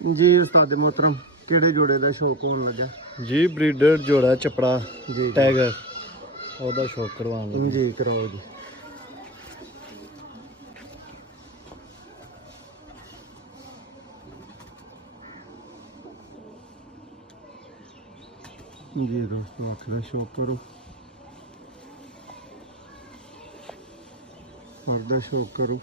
जी उस्ताद मोहतरम केड़े जोड़े का शौक होने लगा? जी ब्रीडर जोड़ा चपड़ा जी टाइगर ਉਹਦਾ ਸ਼ੌਕ ਕਰਵਾਉਣ ਲੱਗੇ जी कराओ जी। जी दोस्तों अख का शौक करो, पर का शौक करो।